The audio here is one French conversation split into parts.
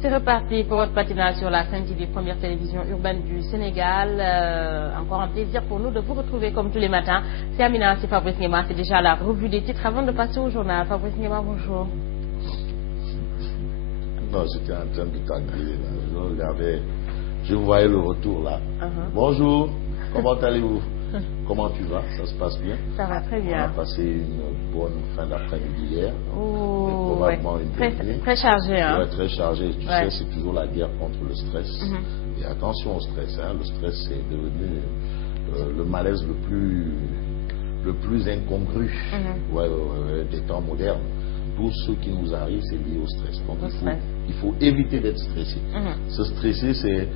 C'est reparti pour votre patinage sur la Sen TV, première télévision urbaine du Sénégal. Encore un plaisir pour nous de vous retrouver comme tous les matins. C'est Amina, c'est Fabrice Ngema, c'est déjà la revue des titres avant de passer au journal. Fabrice Ngema, bonjour. Non, j'étais en train de t'engueuler. Je voyais le retour là. Bonjour, comment allez-vous? Comment tu vas? Ça se passe bien? Ça va très bien. On a passé une bonne fin d'après-midi hier. Oh, probablement une très chargé. Hein? Ouais, très chargé. Tu sais, c'est toujours la guerre contre le stress. Et attention au stress. Hein. Le stress est devenu le malaise le plus incongru des temps modernes. Tout ce qui nous arrive, c'est lié au stress. Donc il faut éviter d'être stressé. Se stresser, c'est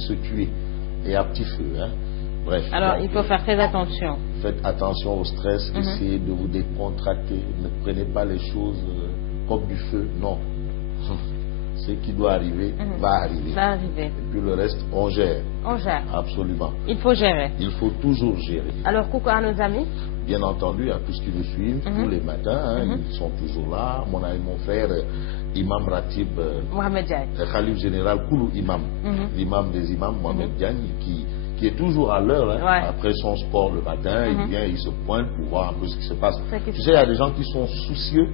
se tuer. Et à petit feu. Hein. Bref. Alors, il faut faire très attention. Faites attention au stress, essayez de vous décontracter. Ne prenez pas les choses comme du feu. Non. Ce qui doit arriver va arriver. Va arriver. Et puis le reste, on gère. On gère. Absolument. Il faut gérer. Il faut toujours gérer. Alors, coucou à nos amis. Bien entendu, à tous qui me suivent tous les matins, ils sont toujours là. Mon ami, mon frère, Imam Ratib, Mohamed Diagne, Khalif général Koulou Imam, l'imam des imams, Mohamed Diagne, qui est toujours à l'heure, après son sport le matin, il vient, il se pointe pour voir un peu ce qui se passe. Tu sais, il y a des gens qui sont soucieux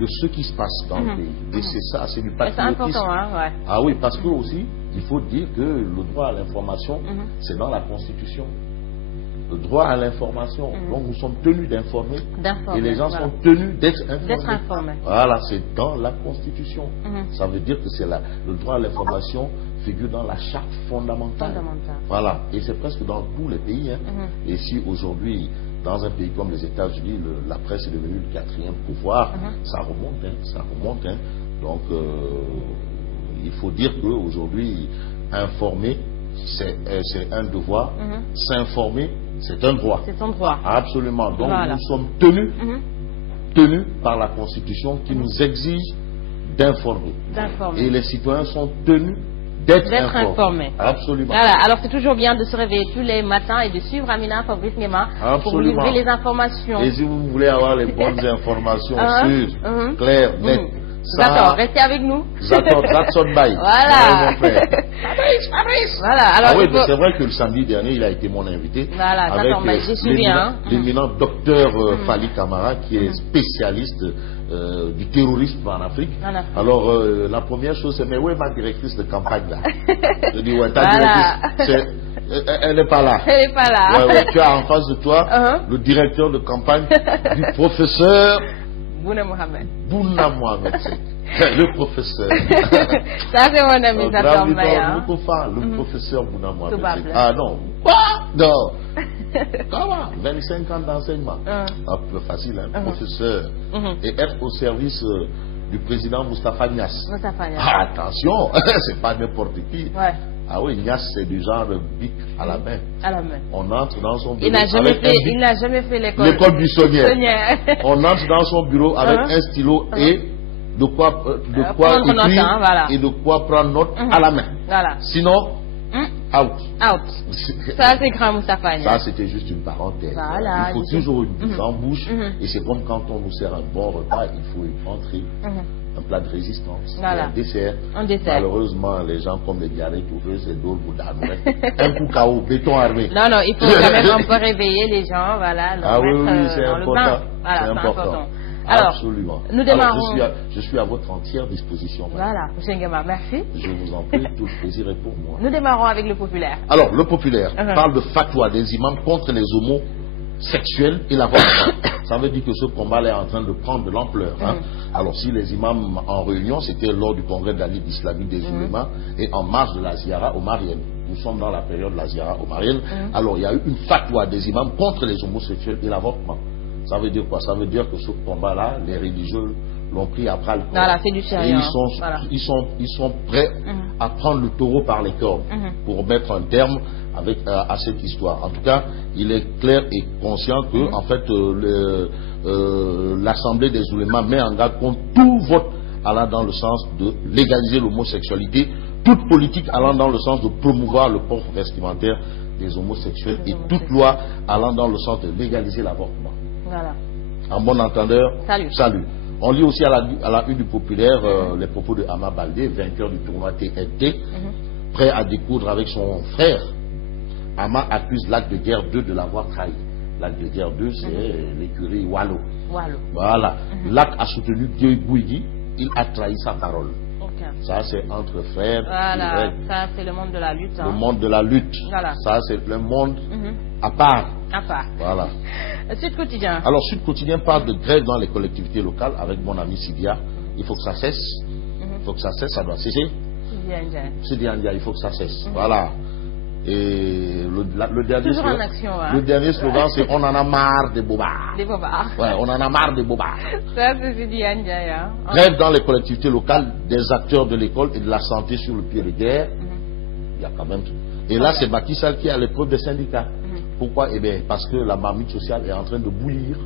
de ce qui se passe dans le pays. Et c'est ça, c'est du patriotisme. C'est important, hein, Ah oui, parce que aussi, il faut dire que le droit à l'information, c'est dans la Constitution. Le droit à l'information. Donc nous sommes tenus d'informer et les gens sont tenus d'être informés. Voilà, c'est dans la Constitution. Ça veut dire que c'est le droit à l'information figure dans la charte fondamentale. Voilà, et c'est presque dans tous les pays. Et si aujourd'hui, dans un pays comme les États-Unis, la presse est devenue le 4e pouvoir, ça remonte. Donc il faut dire qu'aujourd'hui, informer, c'est un devoir, s'informer, c'est un droit. C'est un droit. Absolument. Donc nous sommes tenus par la Constitution qui nous exige d'informer. Et les citoyens sont tenus d'être informés. Absolument. Voilà. Alors c'est toujours bien de se réveiller tous les matins et de suivre Amina, Fabrice Ngema pour vous livrer les informations. Et si vous voulez avoir les bonnes informations sûres, claires, nettes, d'accord, restez avec nous. Zatson Bay. Voilà. Fabrice. Voilà. Alors, oui, c'est vrai que le samedi dernier, il a été mon invité. Voilà, avec l'éminent docteur Fali Camara, qui est spécialiste du terrorisme en Afrique. Alors, la première chose, c'est, mais où est ma directrice de campagne là? Je dis, ouais, ta directrice, elle n'est pas là. Elle n'est pas là. Ouais, tu as en face de toi le directeur de campagne du professeur Bouna Mohamed. Le professeur. Ça, c'est mon ami, ça tombe bien. Le professeur Bouna Mohamed. Ah non. Quoi? Non. Comment? 25 ans d'enseignement. Facile, hein? Professeur. Et être au service du président Moustapha Niasse. Attention, c'est pas n'importe qui. Ah oui, Niasse, c'est du genre bic à la main. On entre dans son bureau. Il n'a jamais fait l'école buissonnière. On entre dans son bureau avec un stylo et de quoi écrire et de quoi prendre note à la main. Sinon, out. Ça, c'est grand Moustapha. Ça, c'était juste une parenthèse. Il faut toujours une mise en bouche. Et c'est comme quand on nous sert un bon repas, il faut une entrée. Un plat de résistance, un dessert. Malheureusement, les gens comme les diarrhées trouvées, c'est d'eau un coup KO, béton armé. Non, il faut quand même un peu réveiller les gens, oui, c'est important. C'est important. Alors, absolument. Nous démarrons. Je suis à votre entière disposition. Voilà, M. Ngema, merci. Je vous en prie, tout le plaisir est pour moi. Nous démarrons avec le populaire. Alors, le populaire parle de fatwa des imams contre les homosexuels et l'avortement. Ça veut dire que ce combat est en train de prendre de l'ampleur. Alors, si les imams en réunion, c'était lors du congrès de la Ligue islamique des ulémas et en marge de la Ziara omarienne. Nous sommes dans la période de la Ziara omarienne. Alors, il y a eu une fatwa des imams contre les homosexuels et l'avortement. Ça veut dire quoi? Ça veut dire que ce combat-là, les religieux l'ont pris à bras le corps. C'est du sérieux. Et ils sont prêts à prendre le taureau par les cornes pour mettre un terme à cette histoire. En tout cas, il est clair et conscient que, en fait, l'Assemblée des oulémas met en garde contre tout vote allant dans le sens de légaliser l'homosexualité, toute politique allant dans le sens de promouvoir le port vestimentaire des homosexuels et toute loi allant dans le sens de légaliser l'avortement. En bon entendeur, salut. On lit aussi à la une du Populaire les propos de Ama Baldé, vainqueur du tournoi TNT, prêt à découdre avec son frère. Ama accuse l'acte de guerre 2 de l'avoir trahi. L'acte de guerre 2, c'est l'écurie Wallo. Voilà. L'acte a soutenu Guy Bouigui, il a trahi sa parole. Ça, c'est entre frères. Voilà, ça, c'est le monde de la lutte. Le monde de la lutte. Voilà. Ça, c'est le monde à part. À part. Voilà. Sud Quotidien. Alors, Sud Quotidien parle de grève dans les collectivités locales avec mon ami Sidia. Il faut que ça cesse. Il faut que ça cesse, ça doit cesser. Sidia Ndia, il faut que ça cesse. Voilà. Et le dernier slogan, c'est on en a marre des bobards. Des bobards. Ouais, on en a marre des bobards. Ça, c'est Sidia Ndia. Grève dans les collectivités locales des acteurs de l'école et de la santé sur le pied de guerre. Il y a quand même tout. Et là, c'est Macky Sall qui est à l'épreuve des syndicats. Pourquoi? Eh bien, parce que la marmite sociale est en train de bouillir.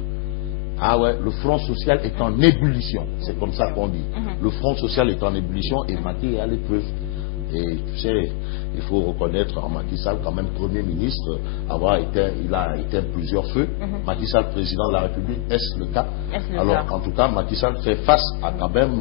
Ah ouais, le front social est en ébullition. C'est comme ça qu'on dit. Le front social est en ébullition et Macky est à l'épreuve. Et tu sais, il faut reconnaître en Macky Sall quand même Premier ministre, il a éteint plusieurs feux. Macky Sall, président de la République, est-ce le cas? Alors en tout cas, Macky Sall fait face à quand même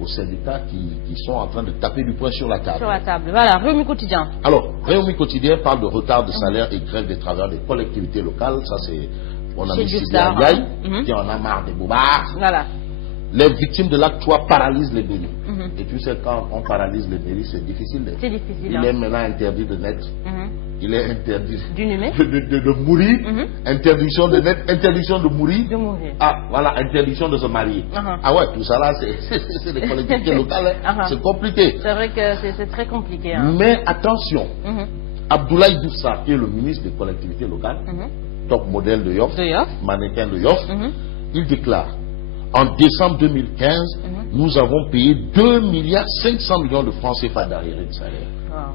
aux syndicats qui sont en train de taper du poing sur la table. Sur la table, voilà, Réumi Quotidien. Alors, Réumi Quotidien parle de retard de salaire et grève des travailleurs des collectivités locales. Ça c'est mon ami Sidia Ndiaye, qui en a marre des bobards. Voilà. Les victimes de l'acte 3 paralysent les mairies. Et tu sais, quand on paralyse les mairies, c'est difficile. C'est difficile. Il est maintenant interdit de net. Il est interdit de mourir. Interdiction de net, interdiction de mourir. Ah, voilà, interdiction de se marier. Ah ouais, tout ça là, c'est les collectivités locales. C'est compliqué. C'est vrai que c'est très compliqué. Mais attention, Abdoulaye Doussa, qui est le ministre des collectivités locales, top modèle de Yoff, mannequin de Yoff, il déclare: en décembre 2015, nous avons payé 2,5 milliards de francs CFA d'arriérés de salaire.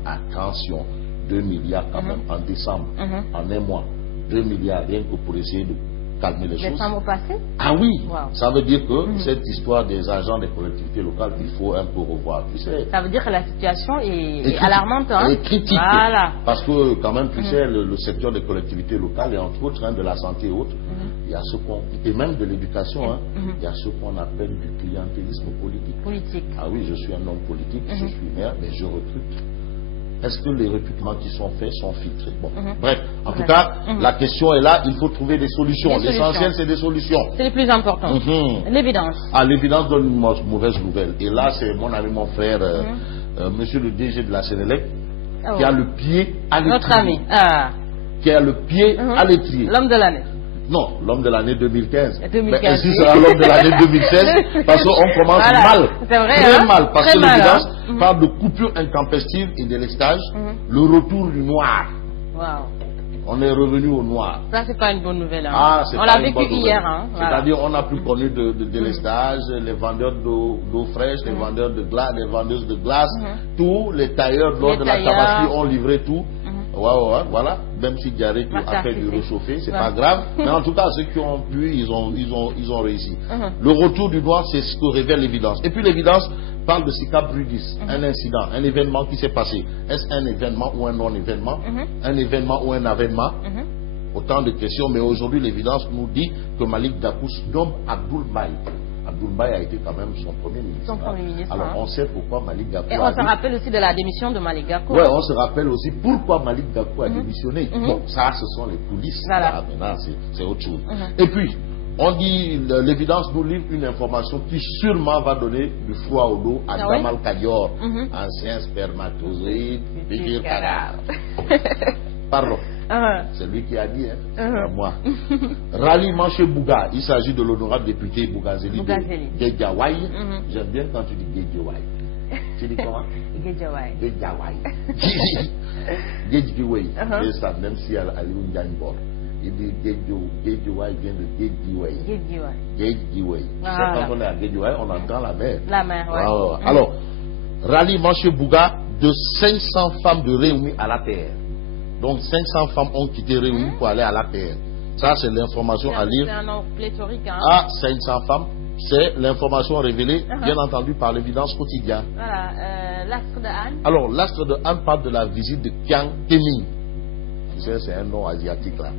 Attention, 2 milliards quand même en décembre, en un mois. 2 milliards rien que pour essayer de calmer les choses. Décembre passé? Ah oui, ça veut dire que cette histoire des agents des collectivités locales, il faut un peu revoir. Tu sais, ça veut dire que la situation est alarmante. Elle est critique. Voilà. Parce que quand même, tu sais, le secteur des collectivités locales et entre autres de la santé et autres, il y a ce qu'on, et même de l'éducation, il y a ce qu'on appelle du clientélisme politique. Ah oui, je suis un homme politique, je suis maire, mais je recrute. Est-ce que les recrutements qui sont faits sont filtrés? Bon, bref, en tout cas, la question est là, il faut trouver des solutions. L'essentiel, c'est des solutions. C'est le plus important. L'évidence. Ah, l'évidence donne une mauvaise nouvelle. Et là, c'est mon ami, mon frère, monsieur le DG de la Sénélec, qui a le pied à l'étrier. Notre ami. Qui a le pied à l'étrier. L'homme de l'année. Non, l'homme de l'année 2015. Mais ainsi sera l'homme de l'année 2016, parce qu'on commence mal. C'est vrai, très mal, parce que l'évidence parle de coupure intempestive et délestage, le retour du noir. On est revenu au noir. Ça, c'est pas une bonne nouvelle. On l'a vécu hier. C'est-à-dire, on n'a plus connu de délestage, les vendeurs d'eau fraîche, les vendeurs de glace, les vendeuses de glace, tous les tailleurs lors de la tabaski ont livré tout. Voilà, même si Diarrhée a fait du réchauffé, c'est pas grave. Mais en tout cas, ceux qui ont pu, ils ont réussi. Le retour du noir, c'est ce que révèle l'évidence. Et puis l'évidence parle de Sicap Rudis, un incident, un événement qui s'est passé. Est-ce un événement ou un non-événement? Un événement ou un avènement? Autant de questions, mais aujourd'hui l'évidence nous dit que Malick Gakou nomme Abdoul Mbaye. Abdoul Mbaye a été quand même son premier ministre. Alors on sait pourquoi Malick Gakou et on se rappelle aussi de la démission de Malick Gakou. Oui, on se rappelle aussi pourquoi Malick Gakou a démissionné. Bon, ça ce sont les coulisses. Voilà. Maintenant c'est autre chose. Et puis, on dit, l'évidence nous livre une information qui sûrement va donner du froid au dos à Damal Kadior, ancien spermatozoïde, futur cadavre. Pardon. C'est lui qui a dit, moi. Ralliement chez Bouga, il s'agit de l'honorable député Bougazeli de Guédiawaye. J'aime bien quand tu dis Guédiawaye. Tu dis comment? Guédiawaye. Guédiawaye. Guédiawaye. C'est ça, même si elle a une gagne bord. Il dit Guédiawaye vient de Guédiawaye. Guédiawaye. Quand on est à Guédiawaye, on entend la mer. La mer, oui. Alors, ralliement chez Bouga de 500 femmes de Réumi à la terre. Donc 500 femmes ont quitté Réumi pour aller à la terre. Ça, c'est l'information à lire. C'est un nombre pléthorique. 500 femmes, c'est l'information révélée, bien entendu, par l'évidence quotidienne. Voilà, l'astre de Anne. Alors, l'astre de Anne parle de la visite de Kiang Teming. Tu sais, c'est un nom asiatique là.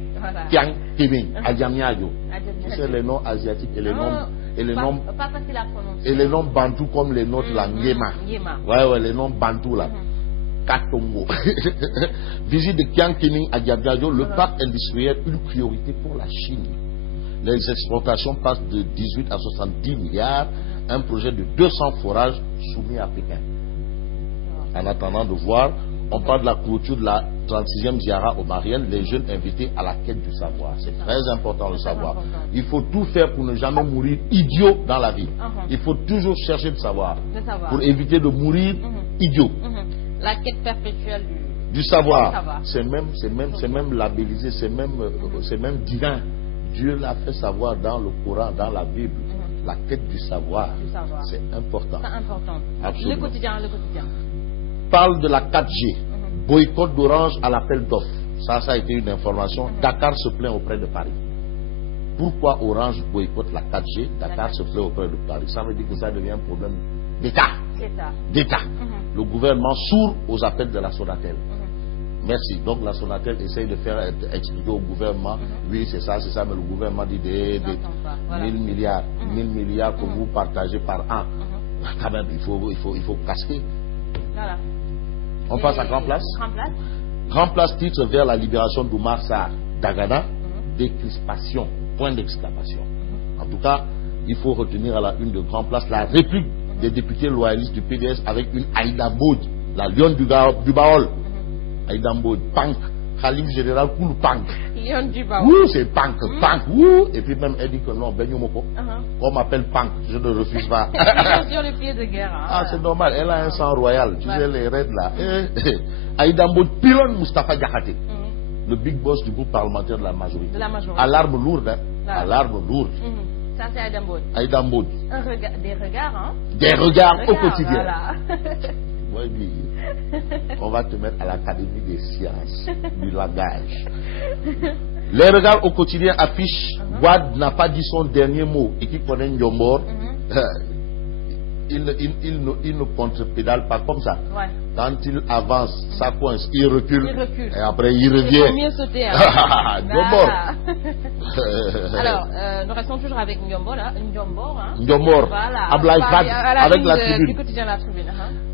Kiang Timing, Adjamiadio. Tu sais, les noms asiatiques et les noms. Pas facile à prononcer. Et les noms bantous comme les nôtres là, Ngema. Ouais, les noms bantous là. Katongo. Visite de Kiang Timing à Diabiadio, le parc industriel, une priorité pour la Chine. Les exportations passent de 18 à 70 milliards, un projet de 200 forages soumis à Pékin. En attendant de voir, on parle de la clôture de la 36e Ziara omarienne, les jeunes invités à la quête du savoir. C'est très important le savoir. Il faut tout faire pour ne jamais mourir idiot dans la vie. Il faut toujours chercher le savoir. Pour éviter de mourir idiot. La quête perpétuelle du savoir. C'est même labellisé, c'est même divin. Dieu l'a fait savoir dans le Coran, dans la Bible. La quête du savoir. C'est important. C'est important. Absolument. Le quotidien. Parle de la 4G. Boycott d'Orange à l'appel d'offres. Ça a été une information. Dakar se plaint auprès de Paris. Pourquoi Orange boycotte la 4G? Dakar se plaint auprès de Paris. Ça veut dire que ça devient un problème d'État. Le gouvernement sourd aux appels de la Sonatel. Merci. Donc la Sonatel essaye de faire expliquer au gouvernement, oui c'est ça, mais le gouvernement dit des 1000 milliards. 1000 milliards que vous partagez par an. Quand même, il faut casquer. Voilà. On passe à Grand Place. Grand Place titre vers la libération d'Oumar Sarr. Dagana, décrispation. Point d'exclamation. En tout cas, il faut retenir à la une de Grand Place la réplique des députés loyalistes du PDS avec une Aïda Mbodj, la lionne du Baol. Aïda Mbodj, Pank, Khalif Général Koul Pank. Lionne du Baol. Oui, c'est Pank, Pank, oui. Et puis même elle dit que non, Ben Yomoko. On m'appelle Pank, je ne refuse pas. Sur le pied de guerre. Ah, c'est normal, elle a un sang royal. Tu sais, les raids là. Aïda Mbodj pilonne Moustapha Diakhaté, le big boss du groupe parlementaire de la majorité. À l'arme lourde, hein. À l'arme lourde. Ça, c'est Aïda Mbodj. Aïda Mbodj. Des regards, hein. Des regards au quotidien. Voilà. Moi, on va te mettre à l'Académie des sciences du langage. Les regards au quotidien affichent Wade n'a pas dit son dernier mot. Et qui connaît Ndiombor, il ne contre-pédale pas comme ça. Quand il avance, ça coince, il recule. Et après il revient. Il faut mieux sauter. Alors, nous restons toujours avec Ndiombor. Ndiombor. Ablaye Wade avec la tribune. Du quotidien La Tribune.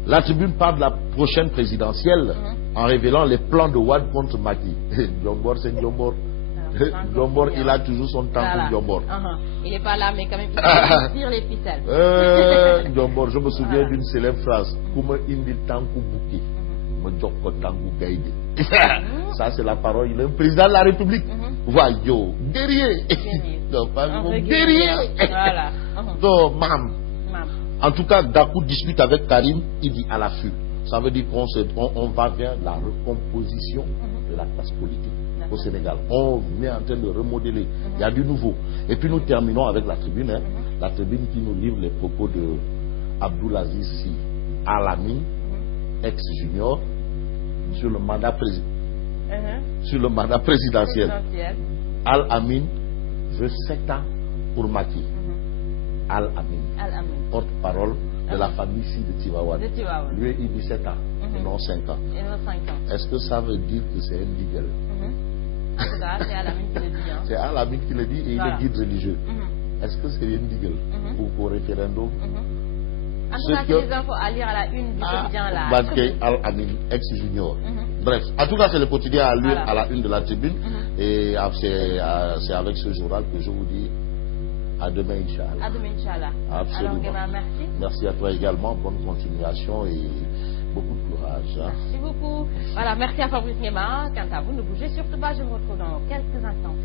La tribune parle de la prochaine présidentielle en révélant les plans de Wade contre Macky. Ndiombor, c'est Ndiombor. Ndiombor, il a toujours son temps pour Ndiombor. Il n'est pas là, mais quand même, il tire les ficelles. Ndiombor, je me souviens d'une célèbre phrase. Kuma indil tanku buki, me jokko tanku gaide. Ça, c'est la parole. Il est le président de la République. Voyons, guerrier. Guerrier. Voilà. Donc, mam. En tout cas, Gakou discute avec Karim, il dit à l'affût. Ça veut dire qu'on va vers la recomposition de la classe politique au Sénégal. On est en train de remodeler. Il y a du nouveau. Et puis nous terminons avec la tribune. La tribune qui nous livre les propos de Abdoulaziz Sy Al-Amin, ex-junior, sur le mandat présidentiel. Al-Amin veut 7 ans pour Macky. Al-Amin, porte-parole de la famille Sy de Tivaouane. Lui, il dit 7 ans, et non 5 ans. Est-ce que ça veut dire que c'est un legal? En tout cas, c'est Al-Amin qui le dit. C'est Al-Amin qui le dit et il est guide religieux. Est-ce que c'est un legal pour référendum? En tout cas, c'est les infos à lire à la une du quotidien là. Al-Amin, ex-junior. Bref, en tout cas, c'est le quotidien à lire à la une de la tribune. Et c'est avec ce journal que je vous dis à demain, Inch'Allah. À demain, Inch'Allah. Absolument. Alors, merci. Merci à toi également. Bonne continuation et beaucoup de courage. Merci beaucoup. Voilà, merci à Fabrice Ngema. Quant à vous, ne bougez surtout pas. Je vous retrouve dans quelques instants.